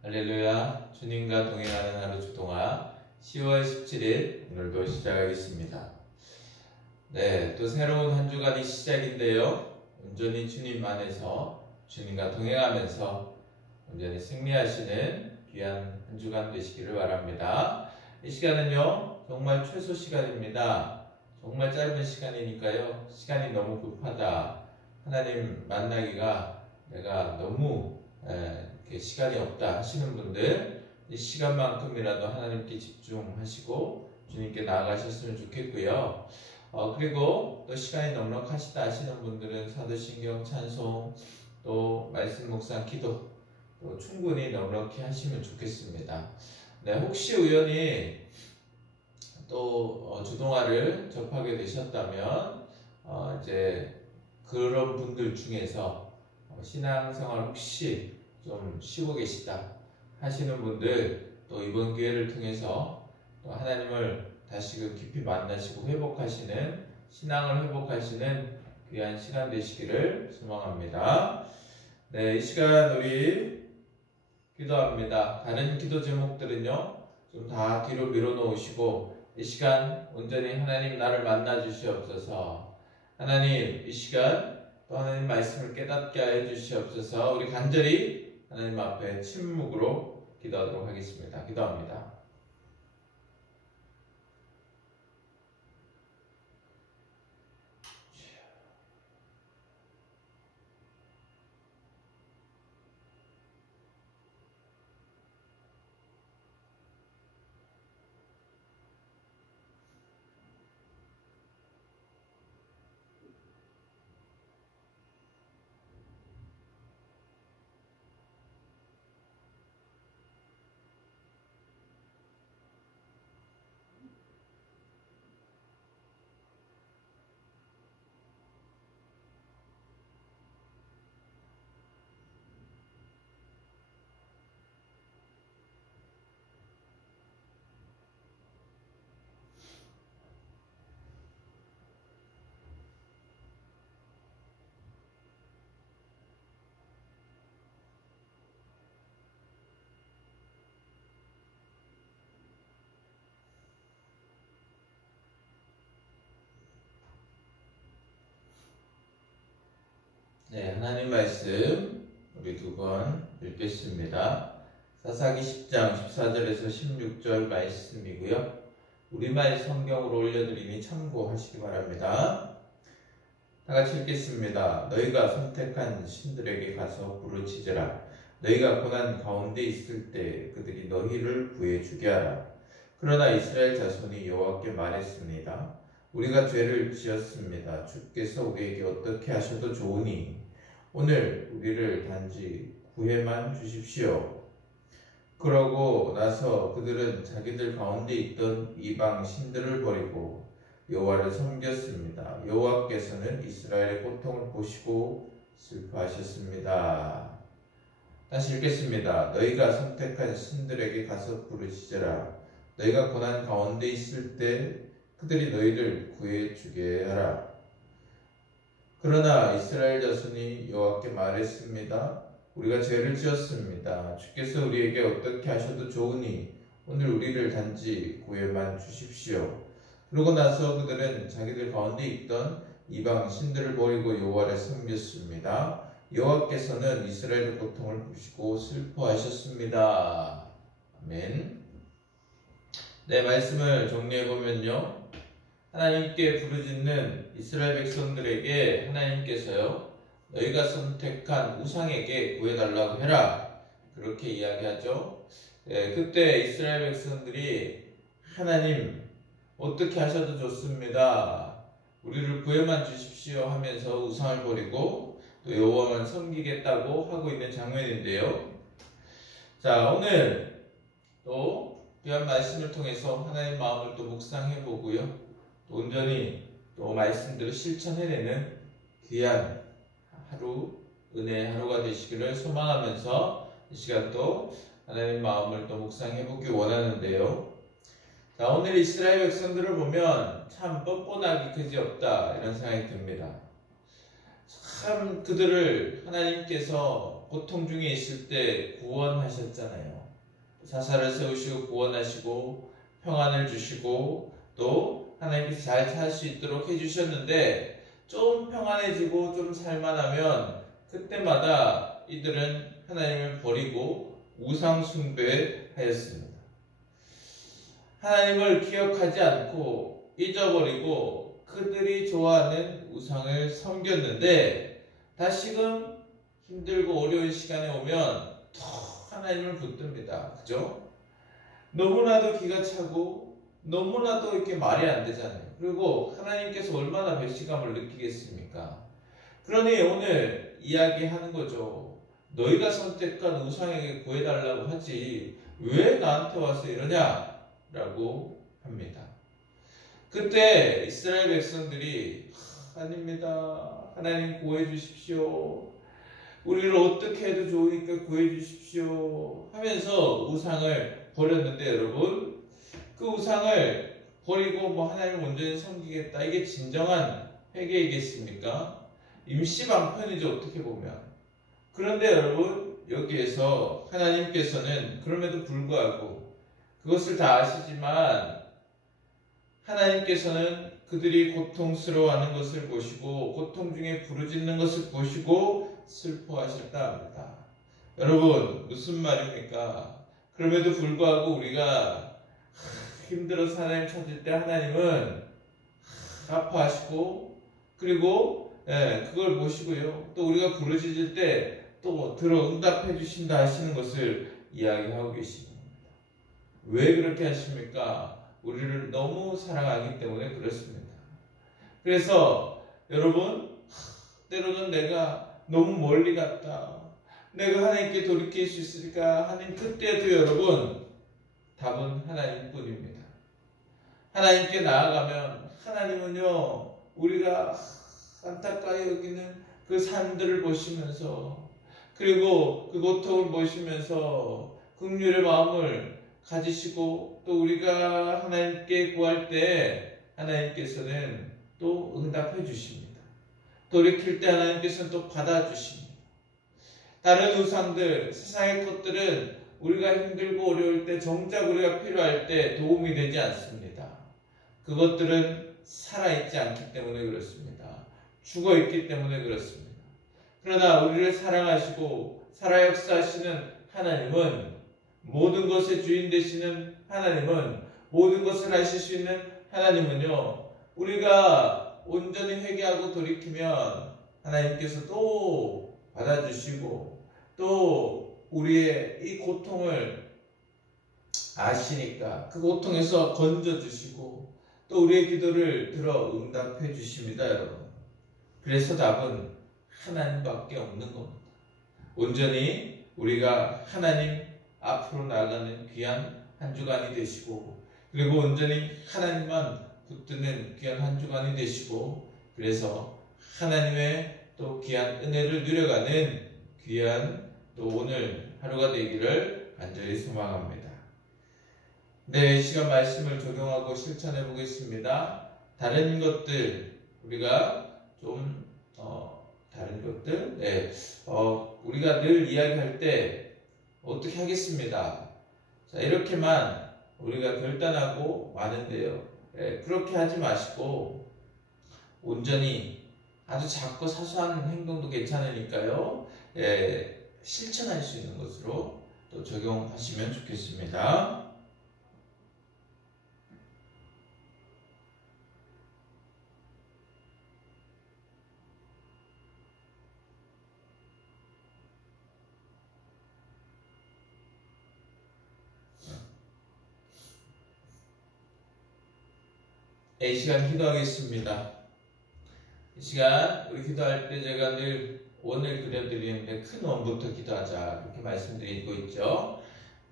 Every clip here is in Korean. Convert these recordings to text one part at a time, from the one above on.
할렐루야. 주님과 동행하는 하루 주동화 10월 17일 오늘도 시작하겠습니다. 네, 또 새로운 한 주간이 시작인데요. 온전히 주님 안에서 주님과 동행하면서 온전히 승리하시는 귀한 한 주간 되시기를 바랍니다. 이 시간은요, 정말 최소 시간입니다. 정말 짧은 시간이니까요. 시간이 너무 급하다. 하나님 만나기가 내가 너무 시간이 없다 하시는 분들, 이 시간만큼이라도 하나님께 집중하시고 주님께 나아가셨으면 좋겠고요. 그리고 또 시간이 넉넉하시다 하시는 분들은 사도신경, 찬송, 또 말씀 묵상, 기도 또 충분히 넉넉히 하시면 좋겠습니다. 네, 혹시 우연히 또 주동화를 접하게 되셨다면 이제 그런 분들 중에서 신앙생활 혹시 좀 쉬고 계시다 하시는 분들, 또 이번 기회를 통해서 또 하나님을 다시금 깊이 만나시고 회복하시는, 신앙을 회복하시는 귀한 시간 되시기를 소망합니다. 네, 이 시간 우리 기도합니다. 다른 기도 제목들은요 좀 다 뒤로 밀어놓으시고 이 시간 온전히 하나님 나를 만나 주시옵소서. 하나님 이 시간 또 하나님 말씀을 깨닫게 하여 주시옵소서. 우리 간절히 하나님 앞에 침묵으로 기도하도록 하겠습니다. 기도합니다. 네, 하나님 말씀 우리 두 번 읽겠습니다. 사사기 10장 14절에서 16절 말씀이고요. 우리말 성경으로 올려드리니 참고하시기 바랍니다. 다 같이 읽겠습니다. 너희가 선택한 신들에게 가서 부르짖으라. 너희가 고난 가운데 있을 때 그들이 너희를 구해주게 하라. 그러나 이스라엘 자손이 여호와께 말했습니다. 우리가 죄를 지었습니다. 주께서 우리에게 어떻게 하셔도 좋으니 오늘 우리를 단지 구해만 주십시오. 그러고 나서 그들은 자기들 가운데 있던 이방 신들을 버리고 여호와를 섬겼습니다. 여호와께서는 이스라엘의 고통을 보시고 슬퍼하셨습니다. 다시 읽겠습니다. 너희가 선택한 신들에게 가서 부르짖으라. 너희가 고난 가운데 있을 때 그들이 너희를 구해주게 하라. 그러나 이스라엘 자손이 여호와께 말했습니다. 우리가 죄를 지었습니다. 주께서 우리에게 어떻게 하셔도 좋으니 오늘 우리를 단지 구해만 주십시오. 그러고 나서 그들은 자기들 가운데 있던 이방 신들을 버리고 여호와를 섬겼습니다. 여호와께서는 이스라엘의 고통을 보시고 슬퍼하셨습니다. 아멘. 네, 말씀을 정리해보면요, 하나님께 부르짖는 이스라엘 백성들에게 하나님께서요, 너희가 선택한 우상에게 구해달라고 해라, 그렇게 이야기하죠. 네, 그때 이스라엘 백성들이 하나님 어떻게 하셔도 좋습니다, 우리를 구해만 주십시오 하면서 우상을 버리고 또 여호와만 섬기겠다고 하고 있는 장면인데요. 자, 오늘 또 귀한 말씀을 통해서 하나님 마음을 또 묵상해 보고요, 또 온전히 또 말씀들을 실천해내는 귀한 하루, 은혜의 하루가 되시기를 소망하면서 이 시간 또 하나님 마음을 또 묵상해 보기 원하는데요. 자, 오늘 이스라엘 백성들을 보면 참 뻔뻔하기 그지없다 이런 생각이 듭니다. 참 그들을 하나님께서 고통 중에 있을 때 구원하셨잖아요. 사사를 세우시고 구원하시고 평안을 주시고 또 하나님께서 잘 살 수 있도록 해주셨는데 좀 평안해지고 좀 살만하면 그때마다 이들은 하나님을 버리고 우상 숭배 하였습니다. 하나님을 기억하지 않고 잊어버리고 그들이 좋아하는 우상을 섬겼는데 다시금 힘들고 어려운 시간에 오면 더 하나님을 붙듭니다. 그죠? 너무나도 기가 차고 너무나도 이렇게 말이 안 되잖아요. 그리고 하나님께서 얼마나 배신감을 느끼겠습니까? 그러니 오늘 이야기하는 거죠. 너희가 선택한 우상에게 구해달라고 하지 왜 나한테 와서 이러냐? 라고 합니다. 그때 이스라엘 백성들이 아닙니다. 하나님 구해 주십시오. 우리를 어떻게 해도 좋으니까 구해 주십시오. 하면서 우상을 버렸는데 여러분 그 우상을 버리고 뭐 하나님을 온전히 섬기겠다. 이게 진정한 회개이겠습니까? 임시방편이죠. 어떻게 보면. 그런데 여러분 여기에서 하나님께서는 그럼에도 불구하고 그것을 다 아시지만 하나님께서는 그들이 고통스러워하는 것을 보시고 고통 중에 부르짖는 것을 보시고 슬퍼하셨다 합니다. 여러분 무슨 말입니까? 그럼에도 불구하고 우리가 힘들어서 하나님 찾을 때 하나님은 아파하시고 그리고 그걸 보시고요. 또 우리가 부르짖을 때 또 들어 응답해 주신다 하시는 것을 이야기하고 계십니다. 왜 그렇게 하십니까? 우리를 너무 사랑하기 때문에 그렇습니다. 그래서 여러분 때로는 내가 너무 멀리 갔다. 내가 하나님께 돌이킬 수 있을까? 하나님 그때도 여러분 답은 하나님뿐입니다. 하나님께 나아가면 하나님은요 우리가 안타까이 여기는 그 산들을 보시면서 그리고 그 고통을 보시면서 긍휼의 마음을 가지시고 또 우리가 하나님께 구할 때 하나님께서는 또 응답해 주십니다. 돌이킬 때 하나님께서는 또 받아주십니다. 다른 우상들, 세상의 것들은 우리가 힘들고 어려울 때 정작 우리가 필요할 때 도움이 되지 않습니다. 그것들은 살아있지 않기 때문에 그렇습니다. 죽어있기 때문에 그렇습니다. 그러나 우리를 사랑하시고 살아 역사하시는 하나님은 모든 것의 주인 되시는 하나님은 모든 것을 하실 수 있는 하나님은요 우리가 온전히 회개하고 돌이키면 하나님께서 또 받아주시고 또 우리의 이 고통을 아시니까 그 고통에서 건져주시고 또 우리의 기도를 들어 응답해 주십니다. 여러분 그래서 답은 하나님밖에 없는 겁니다. 온전히 우리가 하나님 앞으로 나아가는 귀한 한 주간이 되시고 그리고 온전히 하나님만 붙드는 귀한 한 주간이 되시고 그래서 하나님의 또 귀한 은혜를 누려가는 귀한 또 오늘 하루가 되기를 간절히 소망합니다. 네, 이 시간 말씀을 적용하고 실천해 보겠습니다. 다른 것들 우리가 좀 다른 것들 우리가 늘 이야기할 때 어떻게 하겠습니다. 자, 이렇게만 우리가 결단하고 마는데요. 그렇게 하지 마시고 온전히 아주 작고 사소한 행동도 괜찮으니까요. 실천할 수 있는 것으로 또 적용하시면 좋겠습니다. 이 시간 기도하겠습니다. 이 시간 우리 기도할 때 제가 늘 원을 그려드리는데 큰 원부터 기도하자 이렇게 말씀드리고 있죠.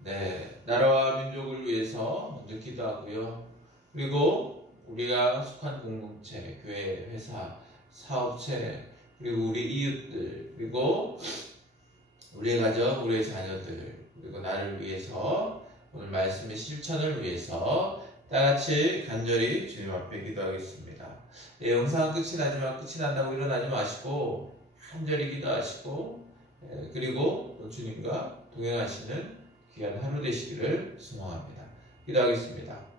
네, 나라와 민족을 위해서 먼저 기도하고요. 그리고 우리가 속한 공동체, 교회, 회사, 사업체, 그리고 우리 이웃들, 그리고 우리의 가정, 우리의 자녀들, 그리고 나를 위해서 오늘 말씀의 실천을 위해서 다같이 간절히 주님 앞에 기도하겠습니다. 영상은 끝이 나지만 끝이 난다고 일어나지 마시고 간절히 기도하시고 그리고 또 주님과 동행하시는 귀한 하루 되시기를 소망합니다. 기도하겠습니다.